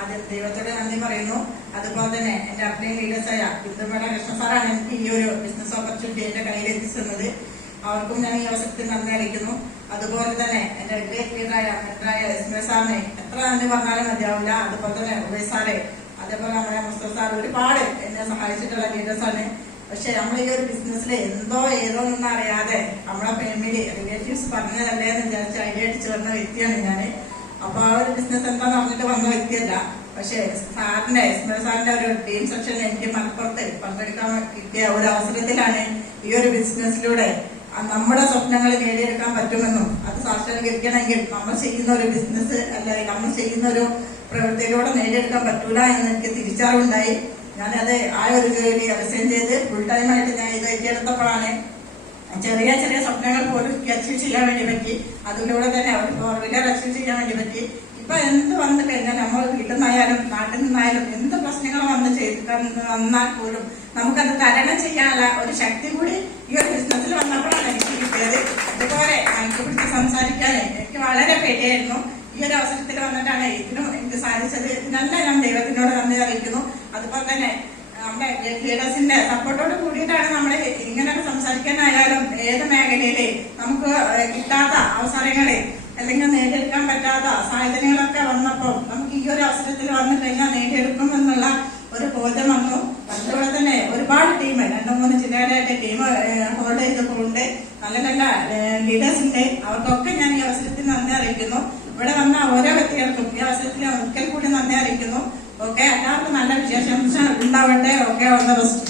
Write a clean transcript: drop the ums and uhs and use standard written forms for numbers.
ആദ്യം ദൈവത്തോട് നന്ദി പറയുന്നു. അതുപോലെ തന്നെ എന്റെ അപ്ലൈൻ ലീഡേഴ്സായ ബിന്ദുമേട കൃഷ്ണ സാറാണ് എനിക്ക് ഈ ഒരു ബിസിനസ് ഓപ്പർച്യൂണിറ്റി എന്റെ കയ്യിൽ എത്തിച്ചത്. അവർക്കും ഞാൻ ഈ അവസരത്തിൽ നന്ദി അറിയിക്കുന്നു. അതുപോലെ തന്നെ എന്റെ ഗ്രേറ്റ് ലീഡറായ മെന്ററായ എസ്മേ സാറിനെ എത്ര നന്ദി പറഞ്ഞാലും മതിയാവില്ല. അതുപോലെ തന്നെ ഉബൈ സാറെ, അതേപോലെ നമ്മുടെ മുസ്തഫ സാർ ഒരുപാട് എന്നെ സഹായിച്ചിട്ടുള്ള ലീഡേഴ്സാണ്. പക്ഷെ നമ്മൾ ഈ ഒരു ബിസിനസ്സിൽ എന്തോ ഏതോ ഒന്നും അറിയാതെ നമ്മളെ ഫാമിലി റിലേറ്റീവ്സ് പറഞ്ഞതല്ലേ എന്ന് വിചാരിച്ച് ഐഡിയ അടിച്ചു വന്ന വ്യക്തിയാണ് ഞാൻ. അപ്പൊ ആ ഒരു ബിസിനസ് എന്താന്ന് പറഞ്ഞിട്ട് വന്ന വ്യക്തിയല്ല. പക്ഷെ സാറിന്റെ ഇസ്മാൽ സാറിന്റെ ഒരു ടീം സെക്ഷനിൽ എനിക്ക് മലപ്പുറത്ത് പങ്കെടുക്കാൻ കിട്ടിയ ഒരു അവസരത്തിലാണ് ഈ ഒരു ബിസിനസ്സിലൂടെ നമ്മുടെ സ്വപ്നങ്ങൾ നേടിയെടുക്കാൻ പറ്റുമെന്നും അത് സാക്ഷാത്കരിക്കണമെങ്കിൽ നമ്മൾ ചെയ്യുന്ന ഒരു ബിസിനസ് അല്ലെങ്കിൽ നമ്മൾ ചെയ്യുന്ന ഒരു പ്രവൃത്തിയിലൂടെ നേടിയെടുക്കാൻ പറ്റൂല എന്ന് എനിക്ക് തിരിച്ചറിവുണ്ടായി. ഞാനത് ആ ഒരു ജോലി റിസൈൻ ചെയ്ത് ഫുൾ ടൈമായിട്ട് ഞാൻ ഇത് ഏറ്റെടുത്തപ്പോഴാണ് ചെറിയ ചെറിയ സ്വപ്നങ്ങൾ പോലും അച്ചീവ് ചെയ്യാൻ വേണ്ടി പറ്റി. അതിലൂടെ തന്നെ ഒരു 4 വീലർ അച്ചീവ് ചെയ്യാൻ വേണ്ടി പറ്റി. ഇപ്പൊ എന്ത് വന്നു കഴിഞ്ഞാൽ നമ്മൾ വീട്ടിൽ നിന്നായാലും നാട്ടിൽ നിന്നായാലും എന്ത് പ്രശ്നങ്ങൾ വന്നാൽ പോലും നമുക്കത് തരണം ചെയ്യാനുള്ള ഒരു ശക്തി കൂടി ഈ ഒരു ബിസിനസ്സിൽ വന്നപ്പോഴാണ് എനിക്ക് കിട്ടിയത്. അതുപോലെ എനിക്ക് പിടിച്ച് സംസാരിക്കാൻ എനിക്ക് വളരെ പേടിയായിരുന്നു. ഈ ഒരു അവസരത്തിൽ വന്നിട്ടാണ് ഇതിനും എനിക്ക് സാധിച്ചത്. ഇതിനെല്ലാം ഞാൻ ദൈവത്തിനോട് നന്ദി അറിയിക്കുന്നു. അതുപോലെ തന്നെ നമ്മുടെ ലീഡേഴ്സിന്റെ സപ്പോർട്ടോട് കൂടിയിട്ടാണ് നമ്മൾ ഇങ്ങനെയൊക്കെ സംസാരിക്കാനായാലും ഏത് മേഖലയില് നമുക്ക് കിട്ടാത്ത അവസരങ്ങളെ അല്ലെങ്കിൽ നേടിയെടുക്കാൻ പറ്റാത്ത സാഹചര്യങ്ങളൊക്കെ വന്നപ്പോൾ നമുക്ക് ഈ ഒരു അവസരത്തിൽ വന്നു കഴിഞ്ഞാൽ നേടിയെടുക്കും എന്നുള്ള ഒരു ബോധ്യം വന്നു. അതുപോലെ തന്നെ ഒരുപാട് ടീം 2-3 ജില്ലകളിലായിട്ട് ടീം ഹോൾഡ് ചെയ്തപ്പോഴുണ്ട്. നല്ല നല്ല ലീഡേഴ്സ് ഉണ്ട്. അവർക്കൊക്കെ ഞാൻ ഈ അവസരത്തിൽ നന്ദി അറിയിക്കുന്നു. ഇവിടെ വന്ന ഓരോ വ്യക്തികൾക്കും ഈ അവസരത്തിൽ ഒരിക്കൽ കൂടി നന്ദി അറിയിക്കുന്നു. ഓക്കെ, എല്ലാവർക്കും നല്ല വിശേഷാംശം ഉണ്ടാവട്ടെ. Okay, all the best.